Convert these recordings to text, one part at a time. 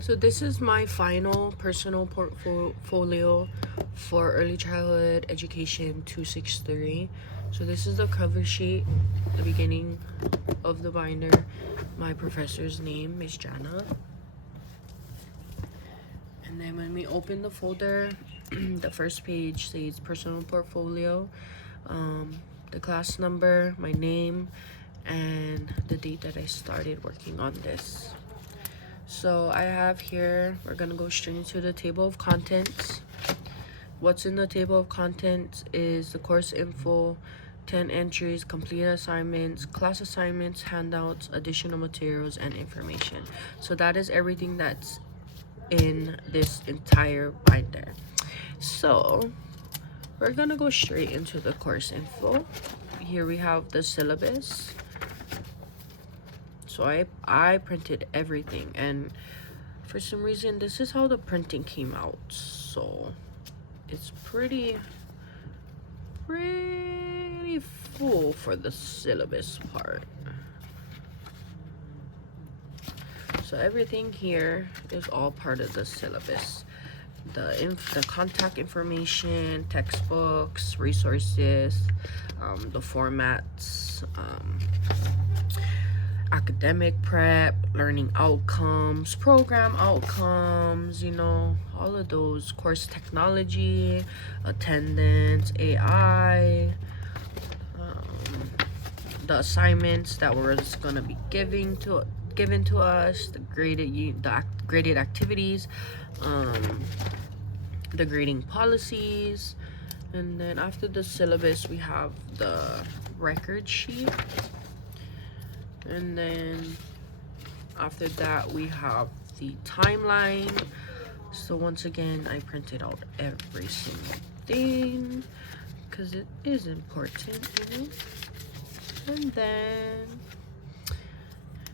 So this is my final personal portfolio for early childhood education 263. So this is the cover sheet, the beginning of the binder, my professor's name, Miss Jana. And then when we open the folder, the first page says personal portfolio, the class number, my name, and the date that I started working on this. So I have here, we're gonna go straight into the table of contents. What's in the table of contents is the course info, 10 entries, completed assignments, class assignments, handouts, additional materials, and information. So that is everything that's in this entire binder. So we're gonna go straight into the course info. Here we have the syllabus. So I printed everything, and for some reason this is how the printing came out. So it's pretty full for the syllabus part. So everything here is all part of the syllabus. The contact information, textbooks, resources, the formats, academic prep, learning outcomes, program outcomes, you know, all of those, course technology, attendance, AI, the assignments that we're just gonna be given to us, the graded activities, the grading policies. And then after the syllabus we have the record sheet, and then after that we have the timeline. So once again, I printed out every single thing because it is important, you know. And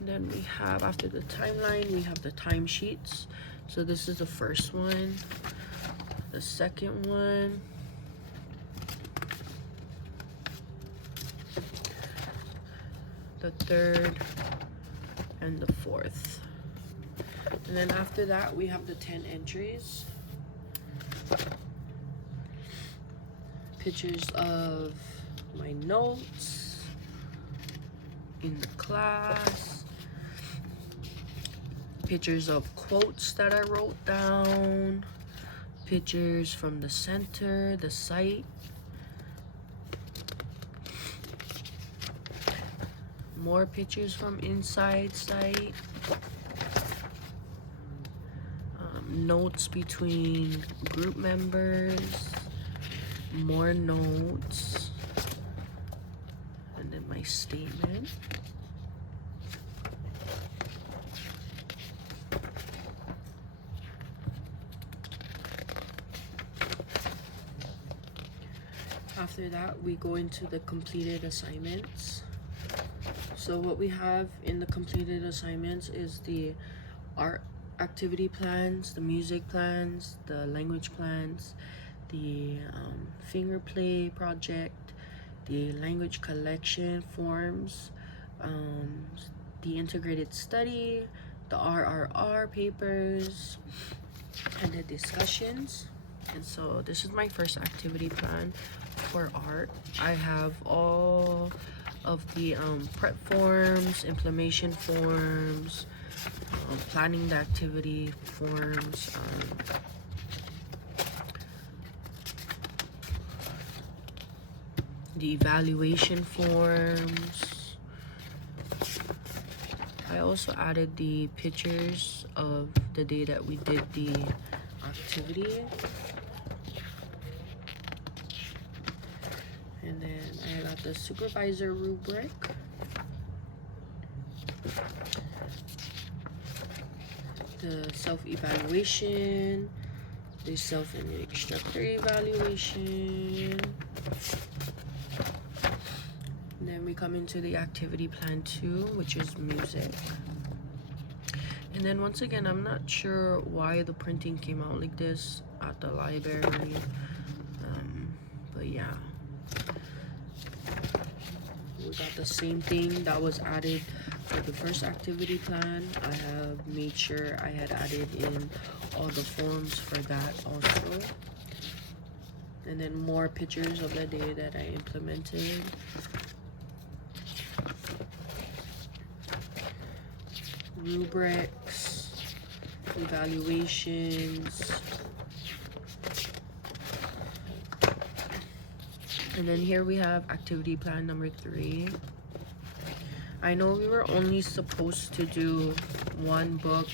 then we have, after the timeline, we have the timesheets. So this is the first one, the second one, the third, and the fourth. And then after that we have the 10 entries, pictures of my notes in the class, pictures of quotes that I wrote down, pictures from the center, the site, more pictures from inside site, notes between group members, more notes, and then my statement. After that, we go into the completed assignments. So what we have in the completed assignments is the art activity plans, the music plans, the language plans, the finger play project, the language collection forms, the integrated study, the RRR papers, and the discussions. And so this is my first activity plan for art. I have all of the prep forms, implementation forms, planning the activity forms, the evaluation forms. I also added the pictures of the day that we did the activity. And then I got the supervisor rubric, the self-evaluation, the self and the instructor evaluation. And then we come into the activity plan 2, which is music. And then once again, I'm not sure why the printing came out like this at the library, but yeah, we got the same thing that was added For the first activity plan, I have made sure I had added in all the forms for that also. And then more pictures of the day that I implemented. Rubrics, evaluations. And then here we have activity plan number 3. I know we were only supposed to do 1 book,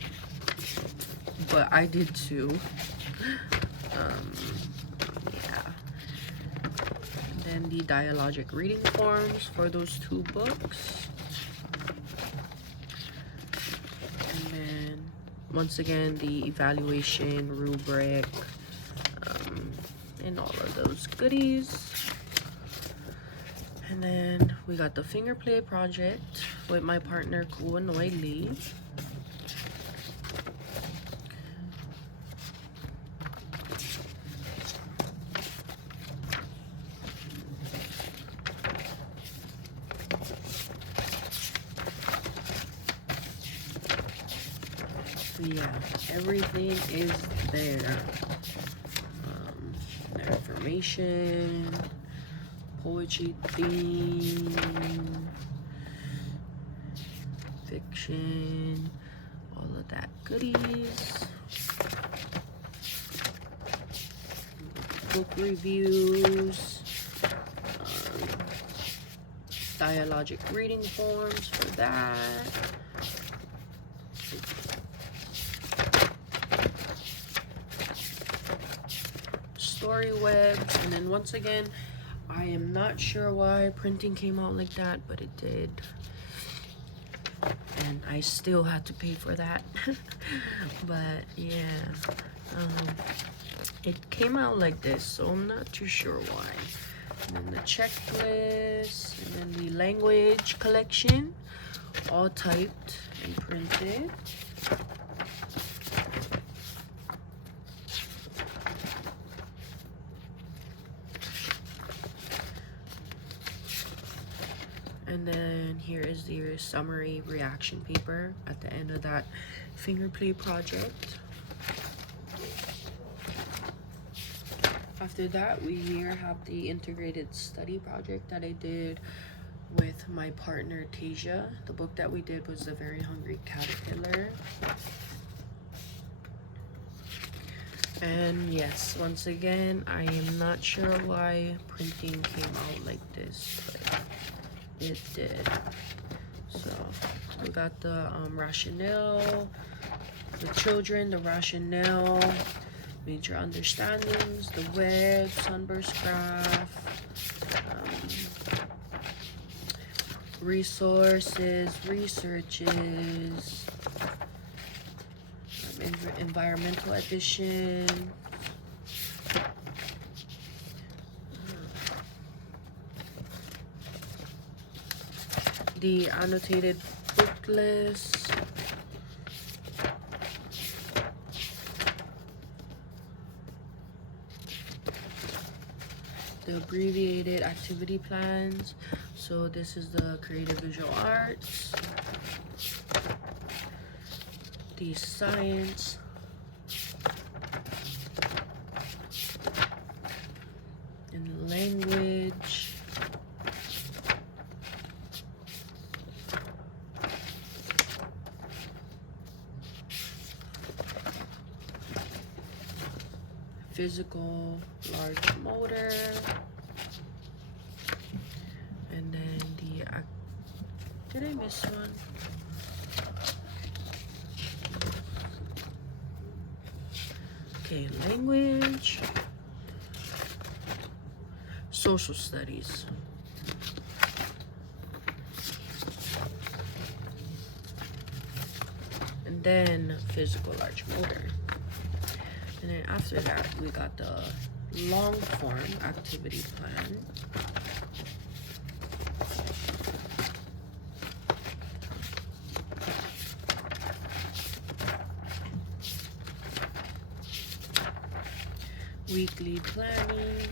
but I did 2. Yeah. And then the dialogic reading forms for those 2 books. And then once again the evaluation rubric, and all of those goodies. And then we got the finger play project with my partner Kuanoi Lee. So yeah, everything is there. The information, poetry theme, fiction, all of that goodies. Book reviews, dialogic reading forms for that. Story webs, and then once again, I am not sure why printing came out like that, but it did. And I still had to pay for that. But yeah, it came out like this, so I'm not too sure why. And then the checklist, and then the language collection, all typed and printed. And then here is the summary reaction paper at the end of that finger play project. After that, we here have the integrated study project that I did with my partner Tasia. The book that we did was The Very Hungry Caterpillar. And yes, once again, I am not sure why printing came out like this, but it did. So we got the rationale, the children, the rationale, major understandings, the web, sunburst graph, resources, researches, environmental edition, the annotated book list, the abbreviated activity plans. So this is the creative visual arts, the science, and language, physical large motor, and then the did I miss one? Okay, language, social studies, and then physical large motor. And then after that, we got the long form activity plan. Weekly planning.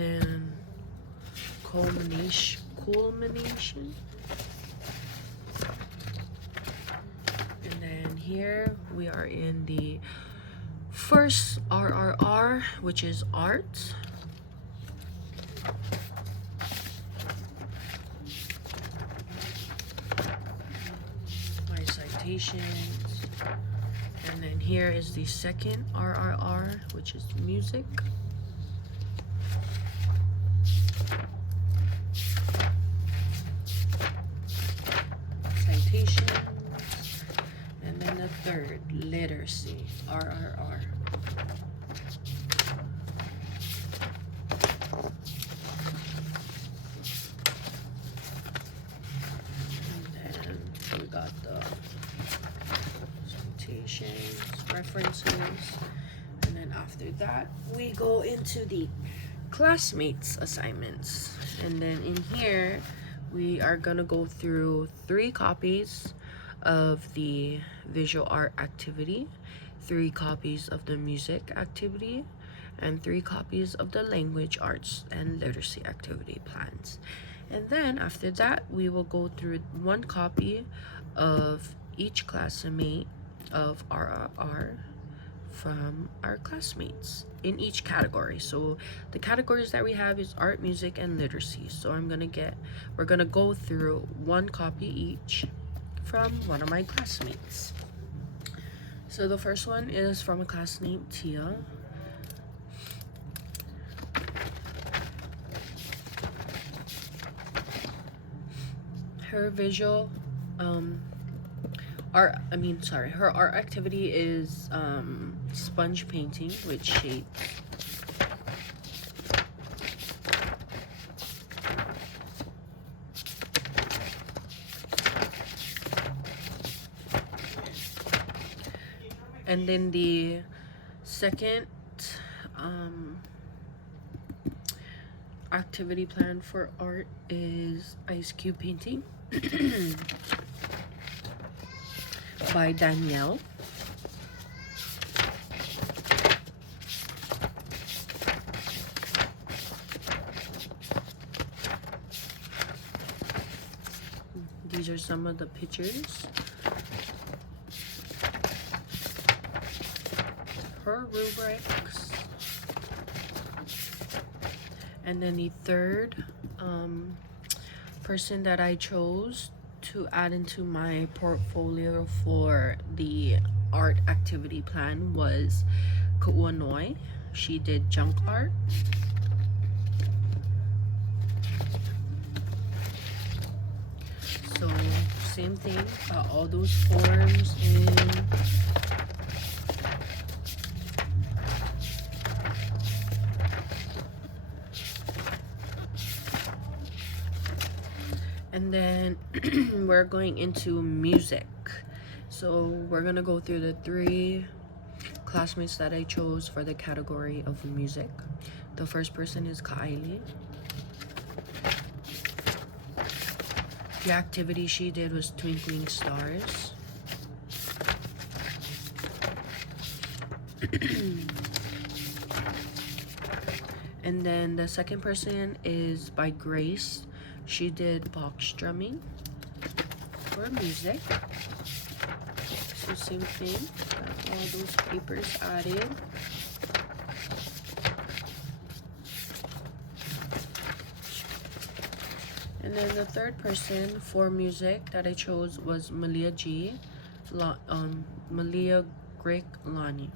and then culmination. And then here we are in the first RRR, which is art. My citations. And then here is the second RRR, which is music. Citations. And then the third, literacy, RRR. And then we got the citations, references, and then after that we go into the classmates assignments. And then in here we are gonna go through 3 copies of the visual art activity, 3 copies of the music activity, and 3 copies of the language arts and literacy activity plans. And then after that we will go through 1 copy of each classmate of RRR from our classmates in each category. So the categories that we have is art, music, and literacy. So we're gonna go through 1 copy each from one of my classmates. So the first one is from a class named Tia. Her visual her art activity is sponge painting with shapes. And then the second activity plan for art is ice cube painting by Danielle. These are some of the pictures. Her rubrics. And then the third person that I chose to add into my portfolio for the art activity plan was Kauanoi. She did junk art. So same thing, all those forms in. And then we're going into music. So we're gonna go through the 3 classmates that I chose for the category of music. The first person is Kylie. The activity she did was Twinkling Stars. And then the second person is by Grace. She did box drumming for music. So same thing, got all those papers added. And then the third person for music that I chose was Malia Greek Lani.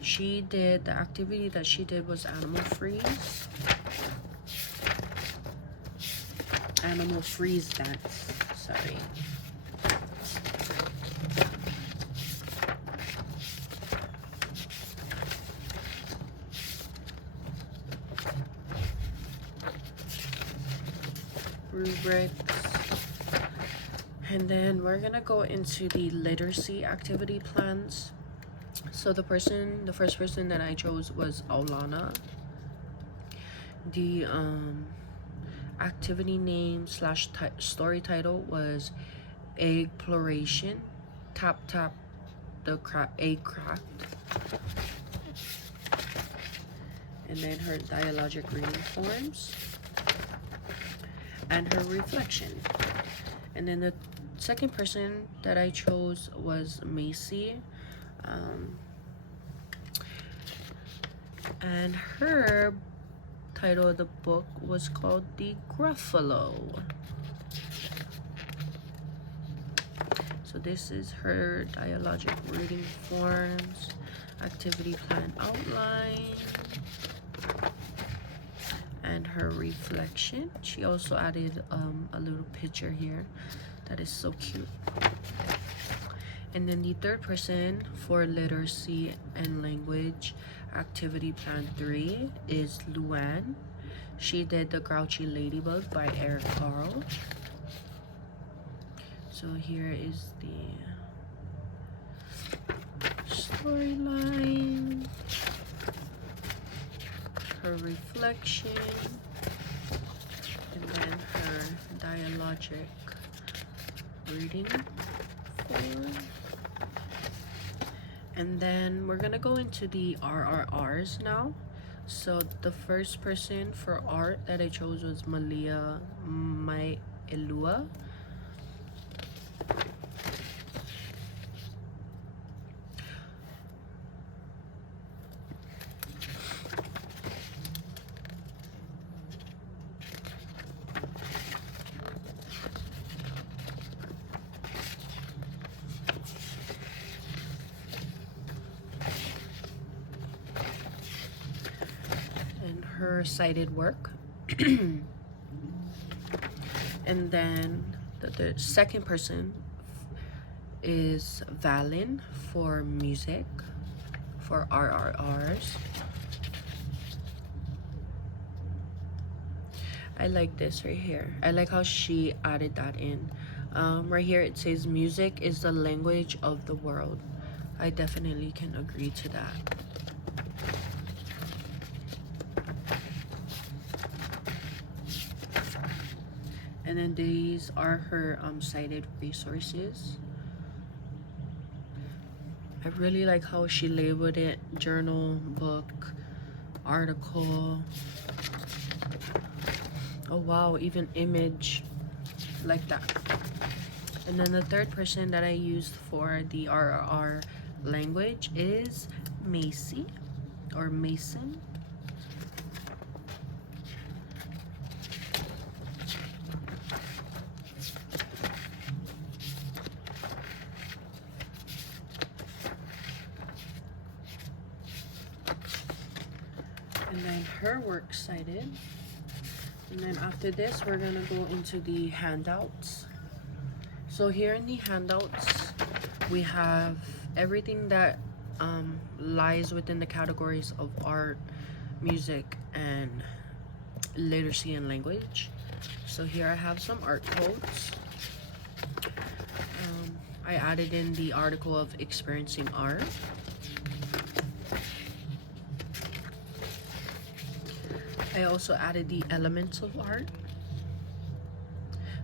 The activity that she did was animal freeze dance, sorry. Rubrics. And then we're gonna go into the literacy activity plans. So the first person that I chose was Aulana. The activity name / story title was Eggploration. Tap the egg cracked. and then her dialogic reading forms, and her reflection. And then the second person that I chose was Macy. And her title of the book was called The Gruffalo. So this is her dialogic reading forms, activity plan outline, and her reflection. She also added a little picture here that is so cute. And then the third person for literacy and language activity plan 3 is Luann. She did The Grouchy Ladybug by Eric Carle. So here is the storyline, her reflection, and then her dialogic reading form. And then we're gonna go into the RRRs now. So the first person for art that I chose was Malia Elua. Her cited work. And then the second person is Valen for music, for RRRs. I like this right here. I like how she added that in. Right here it says music is the language of the world. I definitely can agree to that. And then these are her cited resources. I really like how she labeled it: journal, book, article. Oh wow, even image, like that. And then the third person that I used for the RRR language is Macy, or Mason. And then her works cited. And then after this, we're gonna go into the handouts. So here in the handouts, we have everything that lies within the categories of art, music, and literacy and language. So here I have some art quotes. I added in the article of experiencing art. I also added the elements of art.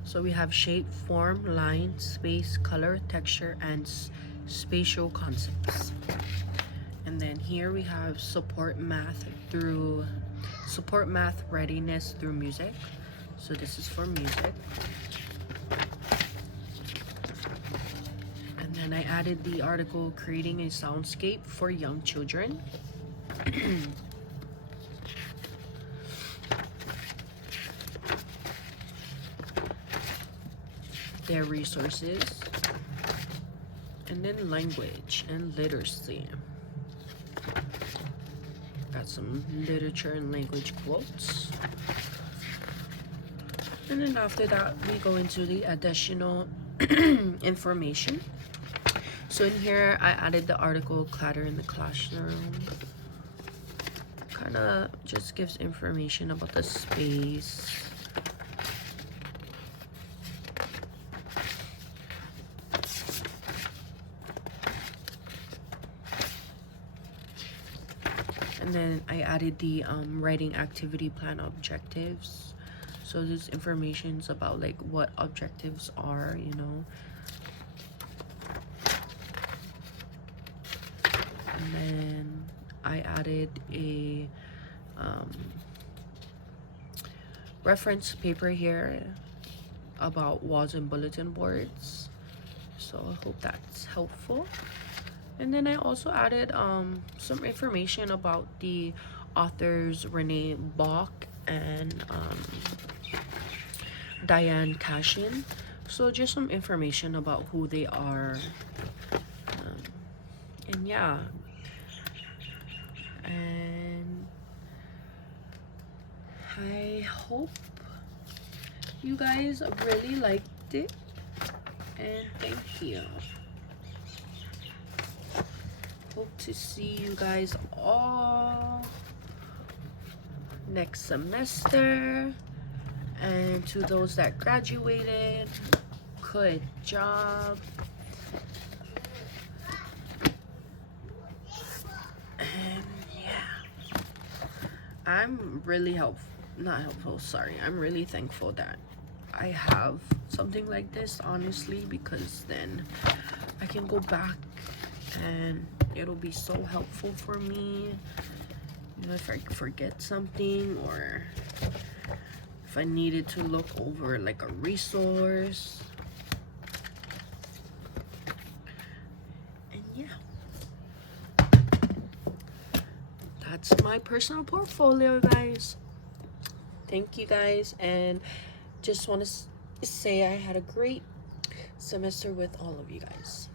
So we have shape, form, line, space, color, texture, and spatial concepts. And then here we have support math readiness through music. So this is for music. And then I added the article creating a soundscape for young children. Their resources, and then language and literacy. Got some literature and language quotes. And then after that, we go into the additional information. So in here, I added the article Clatter in the Classroom. Kind of just gives information about the space. And then I added the writing activity plan objectives. So this information's about like what objectives are, you know. And then I added a reference paper here about walls and bulletin boards. So I hope that's helpful. And then I also added some information about the authors Renee Bach and Diane Cashin. So just some information about who they are. And yeah. And I hope you guys really liked it. And thank you. Hope to see you guys all next semester. And to those that graduated, good job. And yeah, I'm really I'm really thankful that I have something like this, honestly, because then I can go back and it'll be so helpful for me, you know, if I forget something or if I needed to look over like a resource. And yeah, that's my personal portfolio, guys. Thank you guys, and just want to say I had a great semester with all of you guys.